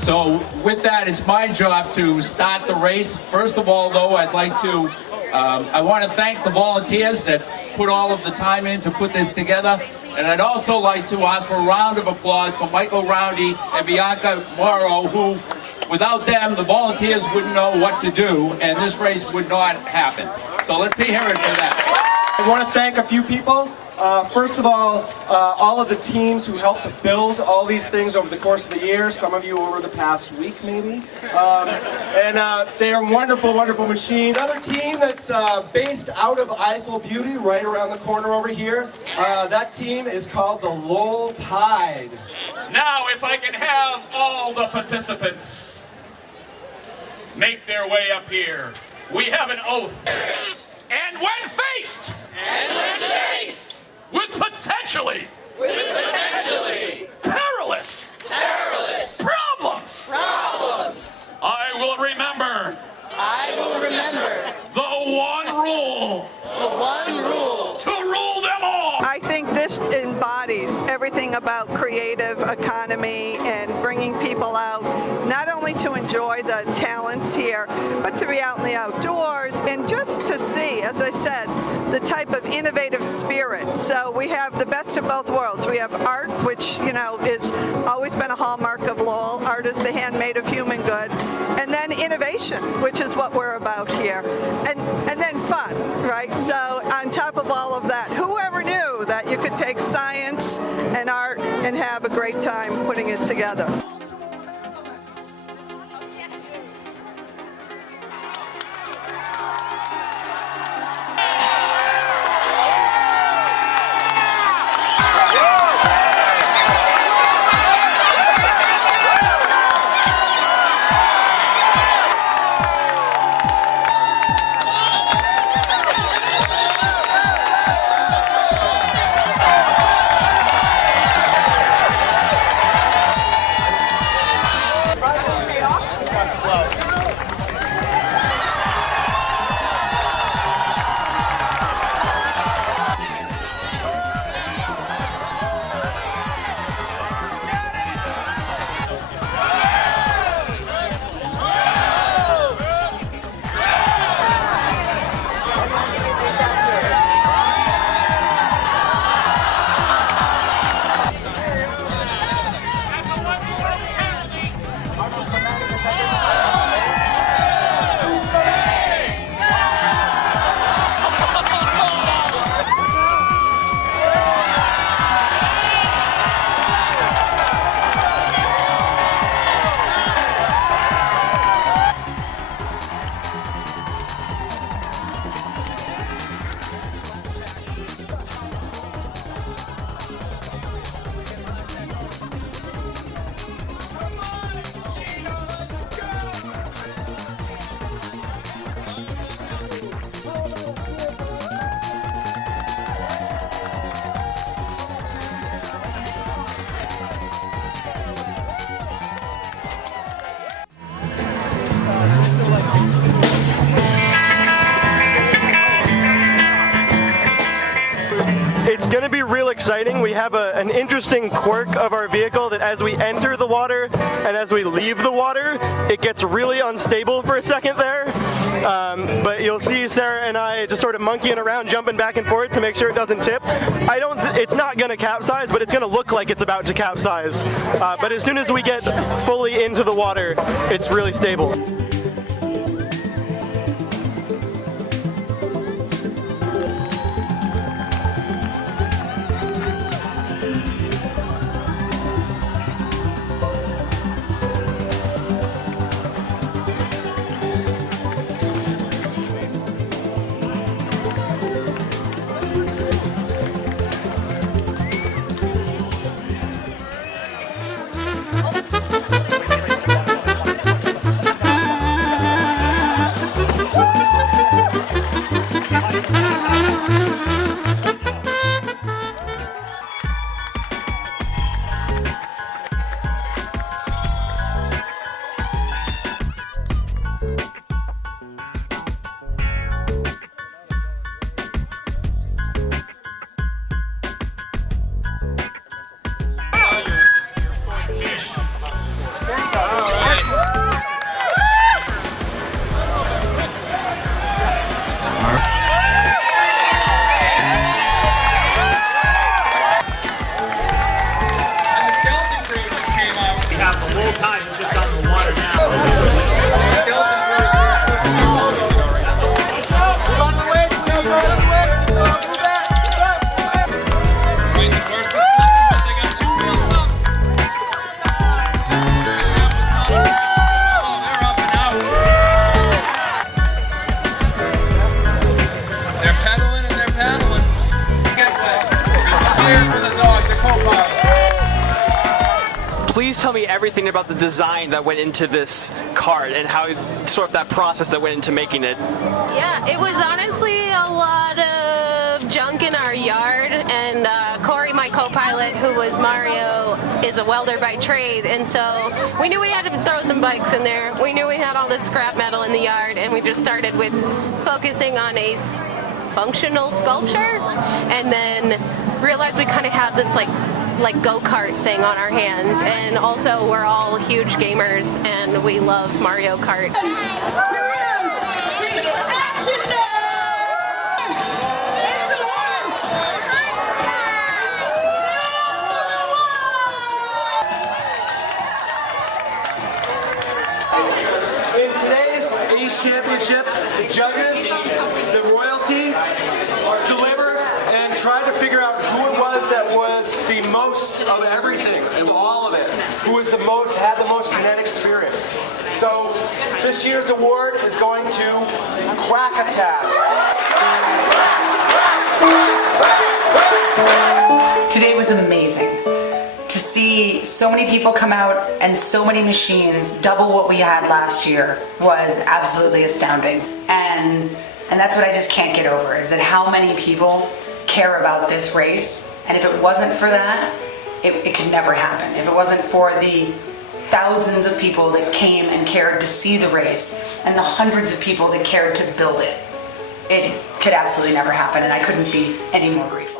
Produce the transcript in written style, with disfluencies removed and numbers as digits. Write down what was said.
So with that, it's my job to start the race. First of all, though, I'd like to, I want to thank the volunteers that put all of the time in to put this together. And I'd also like to ask for a round of applause for Michael Roundy and Bianca Morrow, who, without them, the volunteers wouldn't know what to do, and this race would not happen. So let's hear it for that. I want to thank a few people. First of all of the teams who helped to build all these things over the course of the year, some of you over the past week maybe. And they are wonderful, wonderful machines. Another team that's based out of Eiffel Beauty, right around the corner over here. That team is called the Lowell Tide. Now, if I can have all the participants make their way up here. We have an oath. And when faced with potentially perilous problems, I will remember the one rule to rule them all. I think this embodies everything about creative economy and bringing people out, not only to enjoy the talents here, but to be out in the outdoors and just to see, as I said, the type of innovative spirit. So we have the best of both worlds. We have art, which, you know, is always been a hallmark of Lowell. Art is the handmade of human good. And then innovation, which is what we're about here. And then fun, right? So on top of all of that, whoever knew that you could take science and art and have a great time putting it together? It's going to be real exciting. We have an interesting quirk of our vehicle that as we enter the water and as we leave the water, it gets really unstable for a second there. But you'll see Sarah and I just sort of monkeying around, jumping back and forth to make sure it doesn't tip. It's not going to capsize, but it's going to look like it's about to capsize. But as soon as we get fully into the water, it's really stable. just on the water now. Please tell me everything about the design that went into this cart and how sort of that process that went into making it. Yeah, it was honestly a lot of junk in our yard, and Corey, my co-pilot, who was Mario, is a welder by trade, and so we knew we had to throw some bikes in there. We knew we had all this scrap metal in the yard, and we just started with focusing on a functional sculpture, and then realized we kind of had this like go-kart thing on our hands, and also we're all huge gamers and we love Mario Kart. In today's Ace Championship, judges, the royalty, delivered and tried to figure out who it was that was the most of everything, and all of it, who was the most, had the most kinetic spirit. So this year's award is going to Quack Attack. Today was amazing. To see so many people come out and so many machines, double what we had last year, was absolutely astounding. And that's what I just can't get over, is that how many people care about this race. And if it wasn't for that, it could never happen. If it wasn't for the thousands of people that came and cared to see the race, and the hundreds of people that cared to build it, it could absolutely never happen, and I couldn't be any more grateful.